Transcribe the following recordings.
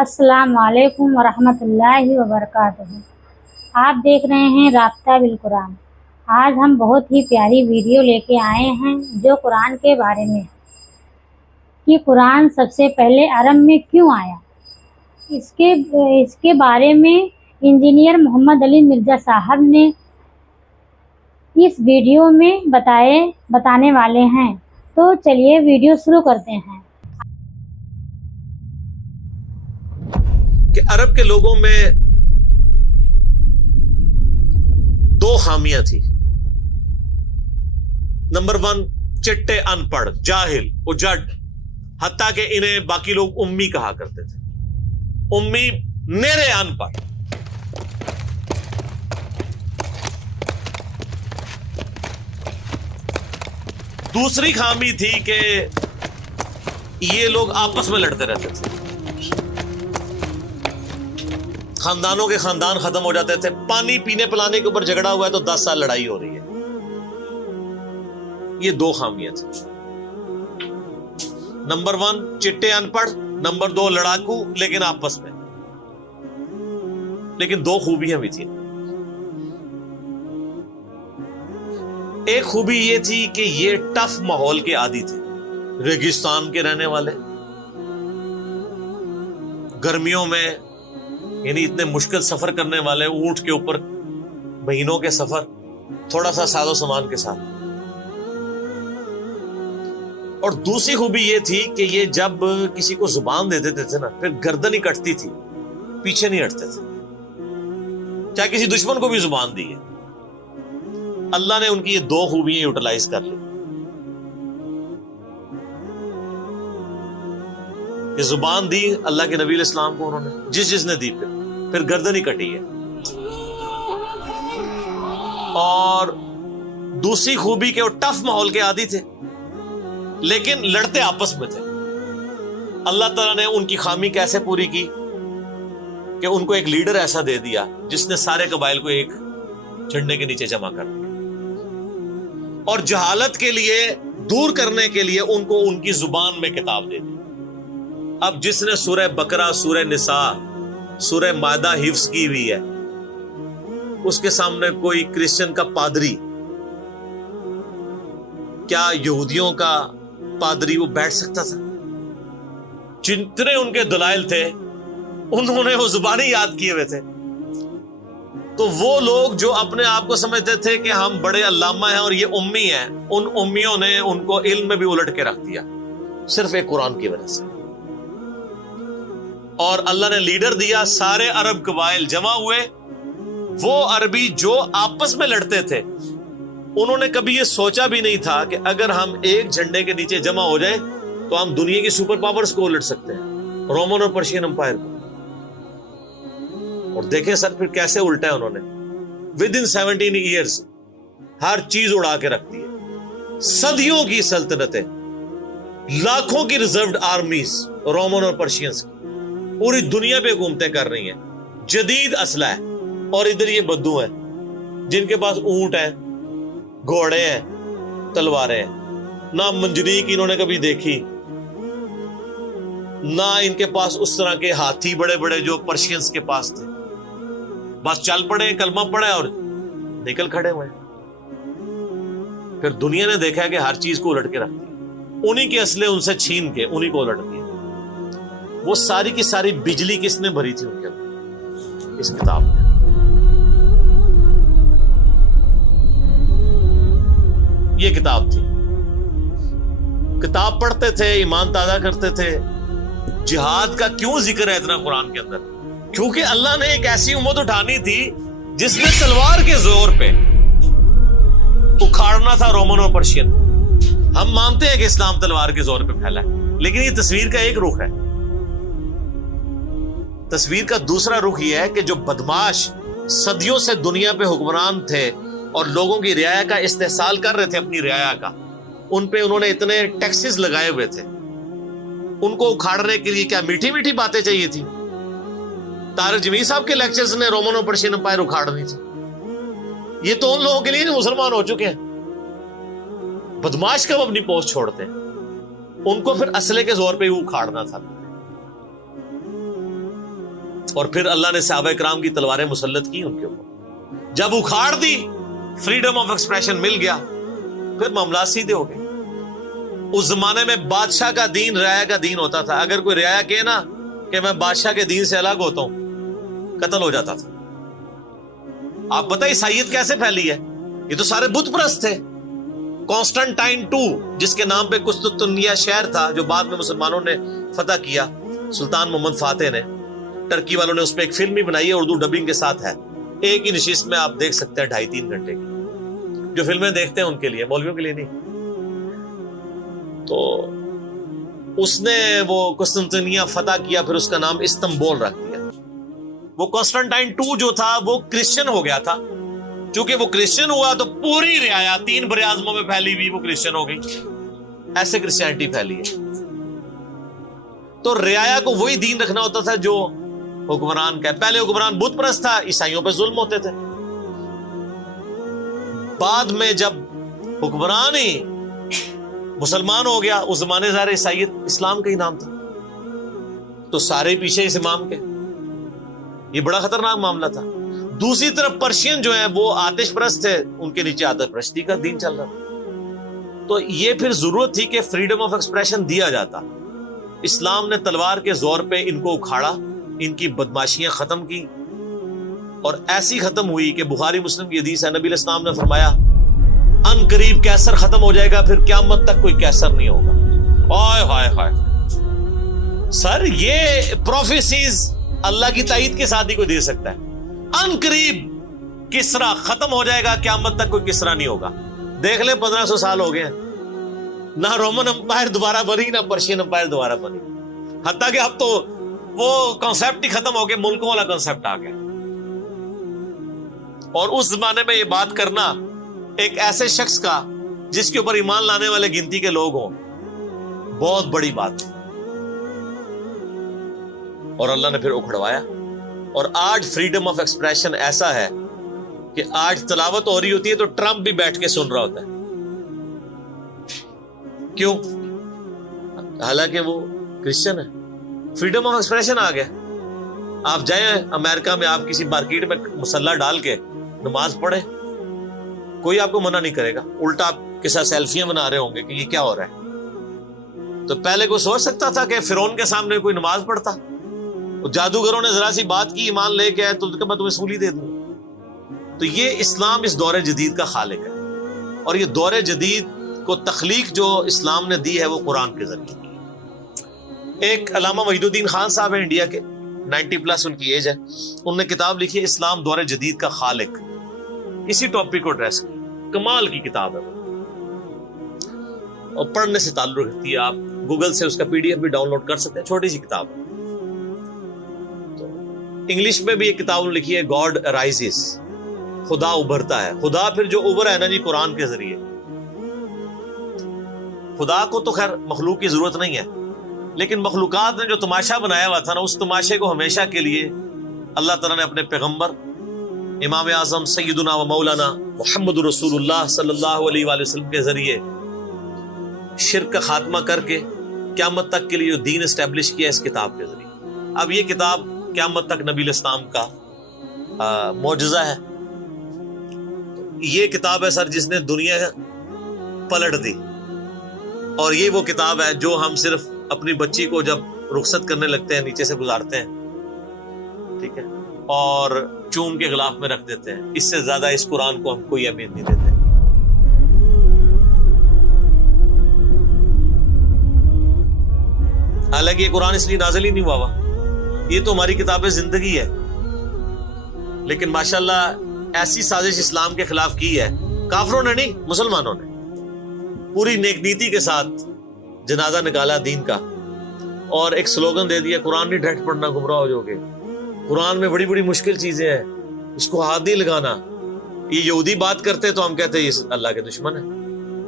السلام علیکم ورحمۃ اللہ وبرکاتہ۔ آپ دیکھ رہے ہیں رابطہ بالقرآن۔ آج ہم بہت ہی پیاری ویڈیو لے کے آئے ہیں جو قرآن کے بارے میں کہ قرآن سب سے پہلے عرب میں کیوں آیا۔ اس کے بارے میں انجینئر محمد علی مرزا صاحب نے اس ویڈیو میں بتانے والے ہیں، تو چلیے ویڈیو شروع کرتے ہیں۔ کہ عرب کے لوگوں میں دو خامیاں تھی۔ نمبر 1، چٹے ان پڑھ، جاہل، اجڈ، حتیٰ کہ انہیں باقی لوگ امی کہا کرتے تھے۔ امی نیرے ان پڑھ۔ دوسری خامی تھی کہ یہ لوگ آپس میں لڑتے رہتے تھے، خاندانوں کے خاندان ختم ہو جاتے تھے۔ پانی پینے پلانے کے اوپر جھگڑا ہوا ہے تو 10 سال لڑائی ہو رہی ہے۔ یہ دو خامیاں تھیں۔ نمبر 1، چٹے ان پڑھ، نمبر 2، لڑاکو لیکن آپس میں۔ لیکن دو خوبیاں بھی تھیں۔ ایک خوبی یہ تھی کہ یہ ٹف ماحول کے عادی تھے، ریگستان کے رہنے والے، گرمیوں میں یعنی اتنے مشکل سفر کرنے والے، اونٹ کے اوپر مہینوں کے سفر، تھوڑا سا ساز و سامان کے ساتھ۔ اور دوسری خوبی یہ تھی کہ یہ جب کسی کو زبان دے دیتے تھے نا، پھر گردن ہی کٹتی تھی، پیچھے نہیں ہٹتے تھے، چاہے کسی دشمن کو بھی زبان دی ہے۔ اللہ نے ان کی یہ دو خوبیاں یوٹیلائز کر لی کہ زبان دی اللہ کے نبی علیہ السلام کو انہوں نے، جس نے دی، پھر گردن ہی کٹی ہے۔ اور دوسری خوبی کہ وہ ٹف ماحول کے عادی تھے لیکن لڑتے آپس میں تھے۔ اللہ تعالیٰ نے ان کی خامی کیسے پوری کی کہ ان کو ایک لیڈر ایسا دے دیا جس نے سارے قبائل کو ایک جھنڈے کے نیچے جمع کر دیا، اور جہالت کے لیے دور کرنے کے لیے ان کو ان کی زبان میں کتاب دے دی۔ اب جس نے سورہ بقرہ، سورہ نساء، سورہ مائدہ حفظ کی ہوئی ہے، اس کے سامنے کوئی کرسچن کا پادری، کیا یہودیوں کا پادری وہ بیٹھ سکتا تھا؟ جتنے ان کے دلائل تھے انہوں نے وہ زبانی یاد کیے ہوئے تھے۔ تو وہ لوگ جو اپنے آپ کو سمجھتے تھے کہ ہم بڑے علامہ ہیں اور یہ امی ہیں، ان امیوں نے ان کو علم میں بھی الٹ کے رکھ دیا، صرف ایک قرآن کی وجہ سے۔ اور اللہ نے لیڈر دیا، سارے عرب قبائل جمع ہوئے۔ وہ عربی جو آپس میں لڑتے تھے، انہوں نے کبھی یہ سوچا بھی نہیں تھا کہ اگر ہم ایک جھنڈے کے نیچے جمع ہو جائیں تو ہم دنیا کی سپر پاورز کو لڑ سکتے ہیں، رومن اور پرشین امپائر کو۔ اور دیکھیں سر پھر کیسے الٹا ہے انہوں نے۔ ودن 17 ایئرز ہر چیز اڑا کے رکھ دی ہے۔ صدیوں کی سلطنتیں، لاکھوں کی ریزروڈ آرمیز رومن اور پرشینز کی، پوری دنیا پہ حکومتیں کر رہی ہیں، جدید اسلحہ ہے۔ اور ادھر یہ بدو ہیں جن کے پاس اونٹ ہیں، گھوڑے ہیں، تلواریں ہیں، نہ منجنیق انہوں نے کبھی دیکھی، نہ ان کے پاس اس طرح کے ہاتھی بڑے بڑے جو پرشینز کے پاس تھے۔ بس چل پڑے، کلمہ پڑے اور نکل کھڑے ہوئے۔ پھر دنیا نے دیکھا کہ ہر چیز کو الٹ کے رکھ دیا، انہی کے اسلحے ان سے چھین کے انہی کو الٹ دیا۔ وہ ساری کی ساری بجلی کس نے بھری تھی ان کے اندر؟ اس کتاب میں۔ یہ کتاب تھی، کتاب پڑھتے تھے، ایمان تازہ کرتے تھے۔ جہاد کا کیوں ذکر ہے اتنا قرآن کے اندر؟ کیونکہ اللہ نے ایک ایسی امت اٹھانی تھی جس نے تلوار کے زور پہ اکھاڑنا تھا رومن اور پرشین۔ ہم مانتے ہیں کہ اسلام تلوار کے زور پہ پھیلا ہے، لیکن یہ تصویر کا ایک رخ ہے۔ تصویر کا دوسرا رخ یہ ہے کہ جو بدماش صدیوں سے دنیا پہ حکمران تھے اور لوگوں کی رعایا کا استحصال کر رہے تھے، اپنی رعایا کا، ان پہ انہوں نے اتنے ٹیکسز لگائے ہوئے تھے، ان کو اکھاڑنے کے لیے کیا میٹھی میٹھی باتیں چاہیے تھی؟ طارق جمیل صاحب کے لیکچرز نے رومن اور پرشین امپائر اکھاڑنی تھی۔ یہ تو ان لوگوں کے لیے مسلمان ہو چکے ہیں۔ بدماش کب اپنی پوسٹ چھوڑتے ہیں؟ ان کو پھر اسلحے کے زور پہ ہی اکھاڑنا تھا۔ اور پھر اللہ نے صحابہ کرام کی تلواریں مسلط کی ان کے اوپر. جب اکھاڑ دی, فریڈم آف ایکسپریشن مل گیا, پھر معاملات سیدھے ہو گئے. اس زمانے میں بادشاہ کا دین رعایا کا دین ہوتا تھا. اگر کوئی رعایا کہے نا کہ میں بادشاہ کے دین سے الگ ہوتا ہوں, قتل ہو جاتا تھا. آپ پتہ عیسائیت کیسے پھیلی ہے؟ یہ تو سارے بت پرست تھے. کانسٹنٹائن II, جس کے نام پہ قسطنطنیہ شہر تھا جو بعد میں مسلمانوں نے فتح کیا, سلطان محمد فاتح نے, ٹرکی والوں نے اس پہ ایک فلم بھی بنائی ہے, اردو ڈبنگ کے ساتھ ہے. ایک ہی نشست میں آپ دیکھ سکتے ہیں 2.5-3 گھنٹے کی. جو فلمیں دیکھتے ہیں ان کے لیے, مولویوں کے لیے نہیں. تو اس نے وہ قسطنطنیہ فتح کیا, پھر اس کا نام استنبول رکھ دیا. وہ کانسٹنٹائن II جو تھا وہ کرسچن ہو گیا تھا. چونکہ وہ کرسچن ہوا تو پوری رعایا 3 براعظموں میں پھیلی ہوئی وہ کرسچن ہو گئی. ایسے کرسچینٹی پھیلی ہے. تو رعایا کو وہی دین رکھنا ہوتا تھا جو حکمران کا. پہلے حکمران بت پرست تھا, عیسائیوں پہ ظلم ہوتے تھے. بعد میں جب حکمران ہی مسلمان ہو گیا, اس زمانے ظاہر عیسائیت اسلام کا ہی نام تھا, تو سارے پیچھے اس امام کے. یہ بڑا خطرناک معاملہ تھا. دوسری طرف پرشین جو ہیں وہ آتش پرست تھے, ان کے نیچے آتش پرستی کا دین چل رہا تھا. تو یہ پھر ضرورت تھی کہ فریڈم آف ایکسپریشن دیا جاتا. اسلام نے تلوار کے زور پہ ان کو اکھاڑا, ان کی بدماشیاں ختم کی, اور ایسی ختم ہوئی کہ بخاری مسلم کی حدیث ہے, نبی علیہ السلام نے فرمایا ان قریب کیسر ختم ہو جائے گا, پھر قیامت تک کوئی کیسر نہیں ہوگا. ہائے ہائے ہائے سر, یہ پروفیسیز اللہ کی تائید کے ساتھ ہی کوئی دے سکتا ہے. ان قریب کسرا ختم ہو جائے گا, قیامت تک کوئی کسرا نہیں ہوگا. دیکھ لیں 1500 سال ہو گئے ہیں, نہ رومن امپائر دوبارہ بنی, نہ پرشین امپائر دوبارہ بنی. حتیٰ کہ اب تو وہ کانسیپٹ ہی ختم ہو گیا, ملکوں والا کانسیپٹ آ گیا. اور اس زمانے میں یہ بات کرنا ایک ایسے شخص کا جس کے اوپر ایمان لانے والے گنتی کے لوگ ہوں, بہت بڑی بات. اور اللہ نے پھر اکھڑوایا. اور آج فریڈم آف ایکسپریشن ایسا ہے کہ آج تلاوت ہو رہی ہوتی ہے تو ٹرمپ بھی بیٹھ کے سن رہا ہوتا ہے. کیوں؟ حالانکہ وہ کرسچن ہے. فریڈم آف ایکسپریشن آ گیا. آپ جائیں امریکہ میں, آپ کسی مارکیٹ میں مسلح ڈال کے نماز پڑھیں, کوئی آپ کو منع نہیں کرے گا. الٹا آپ کے ساتھ سیلفیاں بنا رہے ہوں گے کہ یہ کیا ہو رہا ہے. تو پہلے کوئی سوچ سکتا تھا کہ فرعون کے سامنے کوئی نماز پڑھتا؟ جادوگروں نے ذرا سی بات کی, ایمان لے کے آئے تو میں تمہیں سولی دے دوں. تو یہ اسلام اس دور جدید کا خالق ہے, اور یہ دور جدید کو تخلیق جو اسلام نے دی ہے وہ قرآن کے ذریعے. ایک علامہ وحید الدین خان صاحب ہیں انڈیا کے, 90+ ان کی ایج ہے. انہوں نے کتاب لکھی ہے اسلام دور جدید کا خالق. اسی ٹاپک کو ایڈریس کی, کمال کی کتاب ہے وہ, اور پڑھنے سے تعلق رکھتی ہے. آپ گوگل سے اس کا PDF بھی ڈاؤن لوڈ کر سکتے ہیں, چھوٹی سی کتاب ہے. انگلش میں بھی ایک کتاب لکھی ہے, گاڈ رائزز, خدا ابھرتا ہے. خدا پھر جو ابھرا ہے نا جی قرآن کے ذریعے. خدا کو تو خیر مخلوق کی ضرورت نہیں ہے, لیکن مخلوقات نے جو تماشا بنایا ہوا تھا نا, اس تماشے کو ہمیشہ کے لیے اللہ تعالیٰ نے اپنے پیغمبر امام اعظم سیدنا و مولانا محمد رسول اللہ صلی اللہ علیہ وآلہ وسلم کے ذریعے شرک کا خاتمہ کر کے قیامت تک کے لیے جو دین اسٹیبلش کیا اس کتاب کے ذریعے. اب یہ کتاب قیامت تک نبی الاسلام کا معجزہ ہے. یہ کتاب ہے سر جس نے دنیا پلٹ دی, اور یہ وہ کتاب ہے جو ہم صرف اپنی بچی کو جب رخصت کرنے لگتے ہیں نیچے سے گزارتے ہیں, ٹھیک ہے, اور چوم کے غلاف میں رکھ دیتے ہیں. اس سے زیادہ اس قرآن کو ہم کوئی اہمیت نہیں دیتے. حالانکہ یہ قرآن اس لیے نازل ہی نہیں ہوا ہوا, یہ تو ہماری کتاب زندگی ہے. لیکن ماشاءاللہ ایسی سازش اسلام کے خلاف کی ہے, کافروں نے نہیں, مسلمانوں نے پوری نیک نیتی کے ساتھ جنازہ نکالا دین کا, اور ایک سلوگن دے دیا, قرآن نہیں ڈھٹ پڑھنا گمراہ ہو جاؤ گے. قرآن میں بڑی بڑی مشکل چیزیں ہیں, اس کو ہاتھ نہیں لگانا. یہ یہودی بات کرتے تو ہم کہتے ہیں یہ اللہ کے دشمن ہے.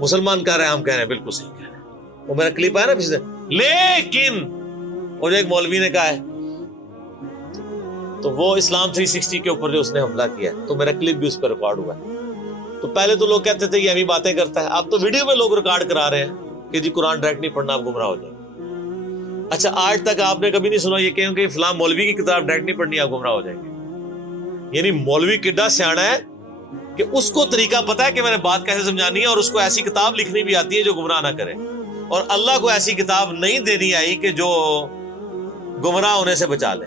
مسلمان کہہ رہے ہیں, ہم کہہ رہے ہیں بالکل صحیح کہہ رہے ہیں. وہ میرا کلپ آیا نا پچھلے, لیکن اور ایک مولوی نے کہا ہے, تو وہ اسلام 360 کے اوپر جو اس نے حملہ کیا ہے, تو میرا کلپ بھی اس پہ ریکارڈ ہوا ہے. تو پہلے تو لوگ کہتے تھے یہ ہمیں باتیں کرتا ہے, اب تو ویڈیو میں لوگ ریکارڈ کرا رہے ہیں کہ جی قرآن ڈائریکٹ نہیں پڑھنا, آپ گمراہ ہو جائیں. اچھا آج تک آپ نے کبھی نہیں سنا یہ کہ فلاں مولوی کی کتاب ڈائریکٹ نہیں پڑھنی آپ گمراہ ہو جائیں گے؟ یعنی مولوی کڈا سیاڑا ہے کہ اس کو طریقہ پتا ہے کہ میں نے بات کیسے سمجھانی ہے، اور اس کو ایسی کتاب لکھنی بھی آتی ہے جو گمراہ نہ کرے، اور اللہ کو ایسی کتاب نہیں دینی آئی کہ جو گمراہ ہونے سے بچا لے۔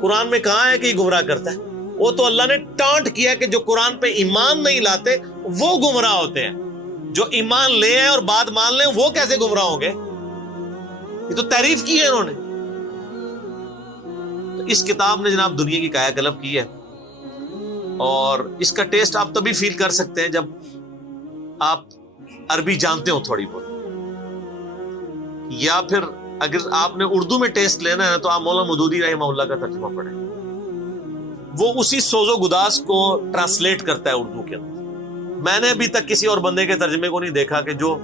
قرآن میں کہاں ہے کہ یہ گمراہ کرتا ہے؟ وہ تو اللہ نے ٹانٹ کیا کہ جو قرآن پہ ایمان نہیں لاتے وہ گمراہ ہوتے ہیں، جو ایمان لے ہیں اور بات مان لیں وہ کیسے گمراہ ہوں گے؟ یہ تو تعریف کی ہے انہوں نے۔ تو اس کتاب نے جناب دنیا کی کایا کلپ کی ہے، اور اس کا ٹیسٹ آپ تبھی فیل کر سکتے ہیں جب آپ عربی جانتے ہو تھوڑی بہت، یا پھر اگر آپ نے اردو میں ٹیسٹ لینا ہے تو آپ مولانا مودودی رحمہ اللہ کا ترجمہ پڑھیں، وہ اسی سوز و گداز کو ٹرانسلیٹ کرتا ہے اردو کے اندر۔ میں نے ابھی تک کسی اور بندے کے ترجمے کو نہیں دیکھا کہ جو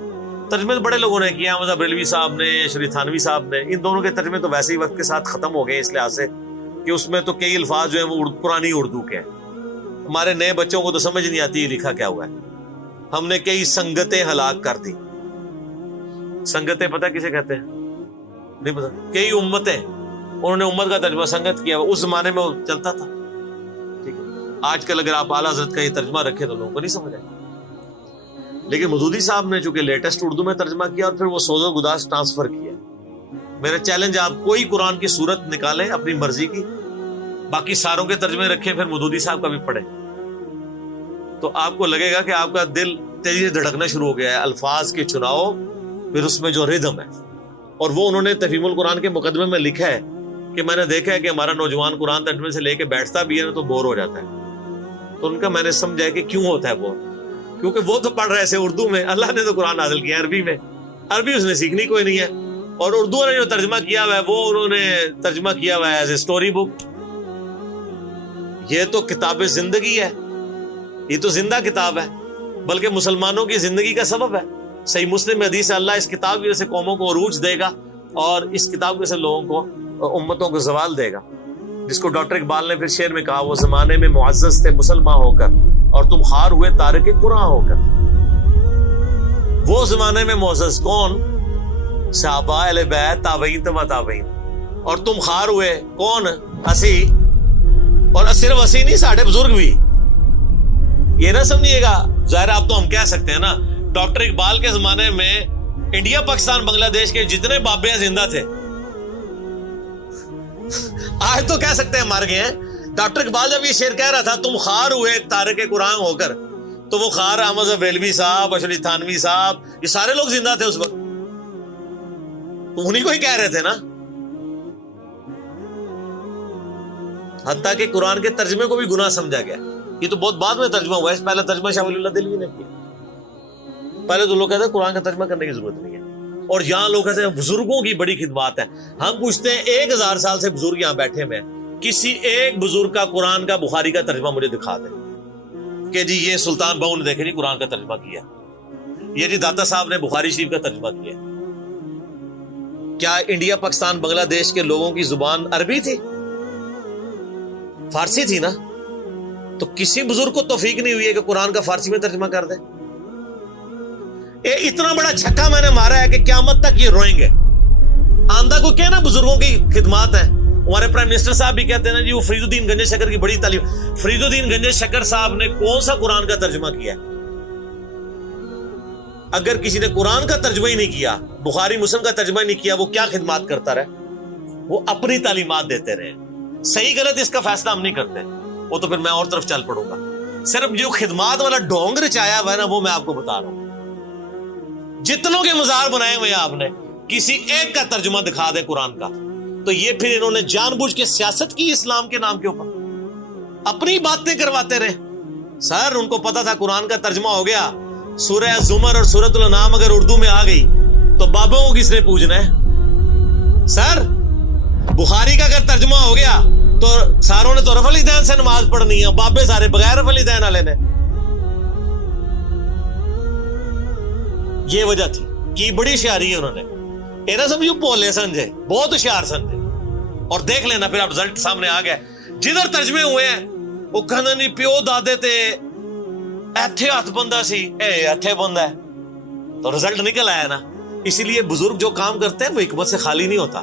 ترجمے بڑے لوگوں نے کیا، احمد بریلوی صاحب نے، شری تھانوی صاحب نے، ان دونوں کے ترجمے تو ویسے ہی وقت کے ساتھ ختم ہو گئے اس لحاظ سے کہ اس میں تو کئی الفاظ جو ہیں وہ پرانی اردو کے ہیں۔ ہمارے نئے بچوں کو تو سمجھ نہیں آتی یہ لکھا کیا ہوا ہے۔ ہم نے کئی سنگتیں ہلاک کر دی۔ سنگتیں پتہ کسے کہتے ہیں؟ نہیں پتا۔ کئی امتیں، انہوں نے امت کا ترجمہ سنگت کیا، اس زمانے میں وہ چلتا تھا۔ ٹھیک ہے، آج کل اگر آپ اعلیٰ حضرت کا یہ ترجمہ رکھیں تو لوگوں کو نہیں سمجھ آئے گا، لیکن مودودی صاحب نے چونکہ لیٹسٹ اردو میں ترجمہ کیا اور پھر وہ سوز و گداز ٹرانسفر کیا۔ میرا چیلنج، آپ کوئی قرآن کی صورت نکالیں اپنی مرضی کی، باقی ساروں کے ترجمے رکھیں، پھر مودودی صاحب کا بھی پڑھیں، تو آپ کو لگے گا کہ آپ کا دل تیزی سے دھڑکنا شروع ہو گیا ہے۔ الفاظ کے چناؤ، پھر اس میں جو ردم ہے، اور وہ انہوں نے تفہیم القرآن کے مقدمے میں لکھا ہے کہ میں نے دیکھا ہے کہ ہمارا نوجوان قرآن ترجمے سے لے کے بیٹھتا بھی ہے نا تو بور ہو جاتا ہے۔ تو ان کا میں نے سمجھا کہ کیوں ہوتا ہے بور، کیونکہ وہ تو پڑھ رہے تھے اردو میں، اللہ نے تو قرآن نازل کیا عربی میں، عربی اس نے سیکھنی کوئی نہیں ہے، اور اردو نے جو ترجمہ کیا ہوا ہے وہ انہوں نے ترجمہ کیا ہوا ہے ایز اے اسٹوری بک۔ یہ تو کتاب زندگی ہے، یہ تو زندہ کتاب ہے، بلکہ مسلمانوں کی زندگی کا سبب ہے۔ صحیح مسلم میں حدیث ہے، اللہ اس کتاب کی وجہ سے قوموں کو عروج دے گا، اور اس کتاب کی وجہ سے لوگوں کو، امتوں کو زوال دے گا، جس کو ڈاکٹر اقبال نے پھر شعر میں کہا، وہ زمانے میں معزز تھے مسلمان ہو کر اور تم خار ہوئے تارک قرآن ہو کر۔ وہ زمانے میں معزز کون؟ صحابہ، اہل بیت، تابعین، تبع تابعین، اور تم خار ہوئے کون؟ اسی، اور صرف اسی نہیں، ساڑھے بزرگ بھی۔ یہ نہ سمجھیے گا، ظاہر آپ تو ہم کہہ سکتے ہیں نا، ڈاکٹر اقبال کے زمانے میں انڈیا، پاکستان، بنگلہ دیش کے جتنے بابے ہیں زندہ تھے۔ آج تو کہہ سکتے ہیں مر گئے ہیں۔ ڈاکٹر اقبال جب یہ شعر کہہ رہا تھا تم خار ہوئے تارک قرآن ہو کر، تو وہ خار احمد بریلوی صاحب، اشری تھانوی صاحب، یہ سارے لوگ زندہ تھے اس وقت، انہی کو ہی کہہ رہے تھے نا۔ حتیٰ کہ قرآن کے ترجمے کو بھی گناہ سمجھا گیا۔ یہ تو بہت بعد میں ترجمہ ہوا ہے، اس پہلے ترجمہ شاہ ولی اللہ دہلوی نے کیا۔ پہلے تو لوگ کہتے ہیں قرآن کا ترجمہ کرنے کی ضرورت نہیں ہے، اور یہاں لوگ کہتے ہیں بزرگوں کی بڑی خدمات ہے۔ ہم پوچھتے ہیں 1000 سال سے بزرگ یہاں بیٹھے ہوئے ہیں، کسی ایک بزرگ کا قرآن کا بخاری کا ترجمہ مجھے دکھا دیں کہ جی یہ سلطان بہو نے دیکھے جی قرآن کا ترجمہ کیا، یہ جی داتا صاحب نے بخاری شریف کا ترجمہ کیا۔ کیا انڈیا، پاکستان، بنگلہ دیش کے لوگوں کی زبان عربی تھی؟ فارسی تھی نا؟ تو کسی بزرگ کو توفیق نہیں ہوئی ہے کہ قرآن کا فارسی میں ترجمہ کر دے۔ اتنا بڑا چھکا میں نے مارا ہے کہ قیامت تک یہ روئیں گے۔ آندہ کو کہنا بزرگوں کی خدمات ہے۔ ہمارے پرائم منسٹر صاحب بھی کہتے ہیں نا جی وہ فرید الدین گنج شکر کی بڑی تعلیم۔ فرید الدین گنج شکر صاحب نے کون سا قرآن کا ترجمہ کیا ہے؟ اگر کسی نے قرآن کا ترجمہ ہی نہیں کیا، بخاری مسلم کا ترجمہ ہی نہیں کیا، وہ کیا خدمات کرتا رہے؟ وہ اپنی تعلیمات دیتے رہے۔ صحیح غلط اس کا فیصلہ ہم نہیں کرتے، وہ تو پھر میں اور طرف چل پڑوں گا۔ صرف جو خدمات والا ڈونگ رچایا ہوا ہے نا وہ میں آپ کو بتا رہا ہوں۔ جتنوں کے مزار بنائے ہوئے آپ نے، کسی ایک کا ترجمہ دکھا دے قرآن کا، تو یہ پھر انہوں نے جان بوجھ کے سیاست کی اسلام کے نام کے اوپر، اپنی باتیں کرواتے رہے۔ سر ان کو پتا تھا قرآن کا ترجمہ ہو گیا، سورہ زمر اور سورۃ الانعام اگر اردو میں آ گئی تو بابوں کو کس نے پوجنا ہے؟ سر بخاری کا اگر ترجمہ ہو گیا تو ساروں نے تو رفع الیدین سے نماز پڑھنی ہے، بابے سارے بغیر رفع الیدین والے نے۔ یہ وجہ تھی کہ بڑی ہوشیاری ہے انہوں نے، یہ نہ سمجھو پولے سمجھے، بہت ہوشیار سمجھے۔ اور دیکھ لینا پھر اب رزلٹ سامنے آ گیا، جدھر ترجمے ہوئے ہیں وہ کہنا نہیں پیو دادے تے ایتھے ہاتھ بندہ سی، اے ایتھے بندہ ہے، تو رزلٹ نکل آیا نا۔ اسی لیے بزرگ جو کام کرتے ہیں وہ حکمت سے خالی نہیں ہوتا،